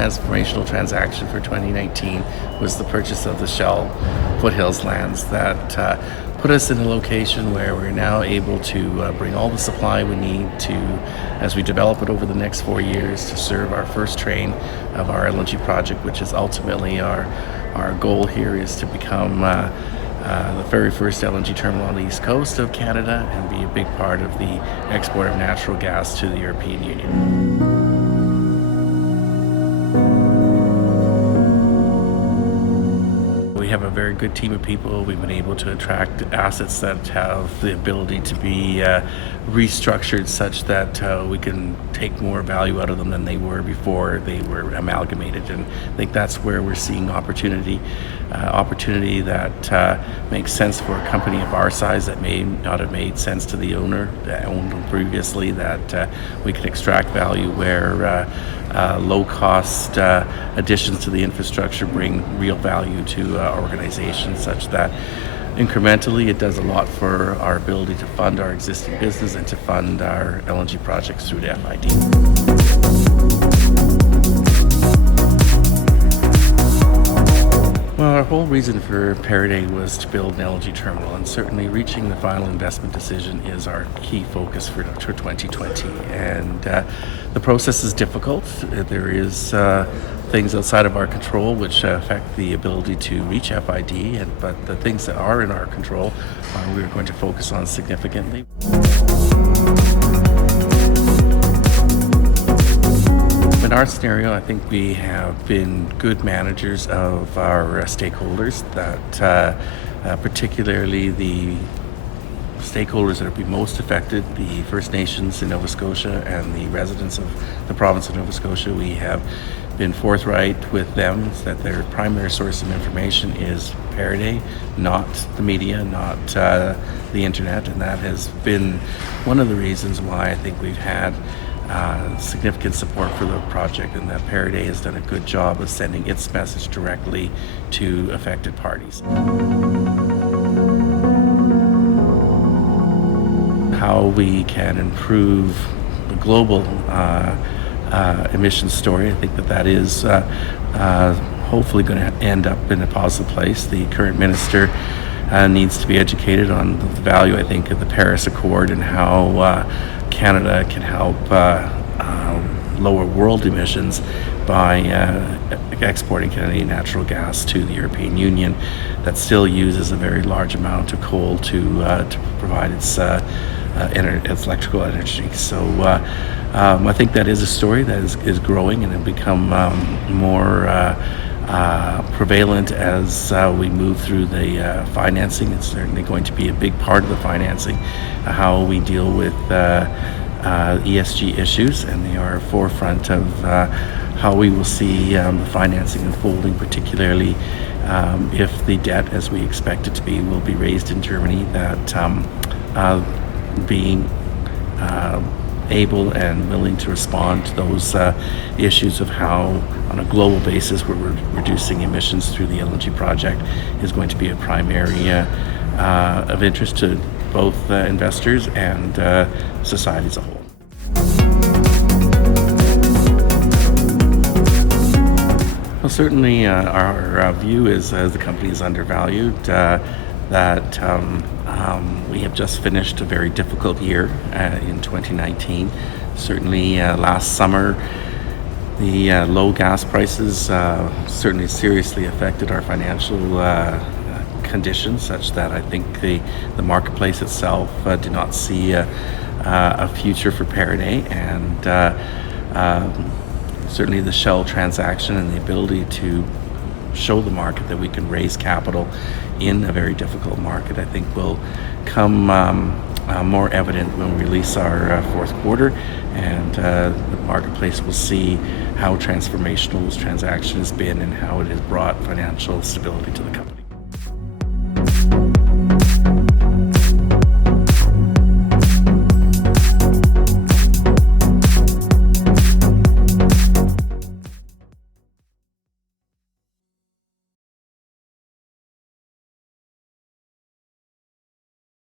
transformational transaction for 2019 was the purchase of the Shell Foothills lands that put us in a location where we're now able to bring all the supply we need to, as we develop it over the next 4 years, to serve our first train of our LNG project, which is ultimately our goal here is to become the very first LNG terminal on the east coast of Canada and be a big part of the export of natural gas to the European Union. We have a very good team of people. We've been able to attract assets that have the ability to be restructured such that we can take more value out of them than they were before they were amalgamated. And I think that's where we're seeing opportunity that makes sense for a company of our size that may not have made sense to the owner that owned them previously, that we can extract value where low-cost additions to the infrastructure bring real value to organizations, such that incrementally it does a lot for our ability to fund our existing business and to fund our LNG projects through to FID. Well, our whole reason for Pieridae was to build an LNG terminal, and certainly reaching the final investment decision is our key focus for 2020. And the process is difficult. There is things outside of our control which affect the ability to reach FID, but the things that are in our control we're going to focus on significantly. In our scenario, I think we have been good managers of our stakeholders, that particularly the stakeholders that are most affected, the First Nations in Nova Scotia and the residents of the province of Nova Scotia. We have been forthright with them that their primary source of information is Pieridae, not the media, not the internet, and that has been one of the reasons why I think we've had significant support for the project, and that Pieridae has done a good job of sending its message directly to affected parties. How we can improve the global emissions story, I think that is hopefully going to end up in a positive place. The current minister needs to be educated on the value, I think, of the Paris Accord and how Canada can help lower world emissions by exporting Canadian natural gas to the European Union that still uses a very large amount of coal to provide its electrical energy. So I think that is a story that is growing and has become more prevalent as we move through the financing. It's certainly going to be a big part of the financing, how we deal with ESG issues, and they are forefront of how we will see the financing unfolding, particularly if the debt, as we expect it to be, will be raised in Germany, that being able and willing to respond to those issues of how, on a global basis, we're reducing emissions through the LNG project is going to be a primary of interest to both investors and society as a whole. Well, certainly our view is the company is undervalued, that we have just finished a very difficult year in 2019. Certainly last summer, the low gas prices certainly seriously affected our financial conditions, such that I think the marketplace itself did not see a future for Pieridae, and certainly the Shell transaction and the ability to show the market that we can raise capital in a very difficult market, I think will come more evident when we release our fourth quarter, and the marketplace will see how transformational this transaction has been and how it has brought financial stability to the company.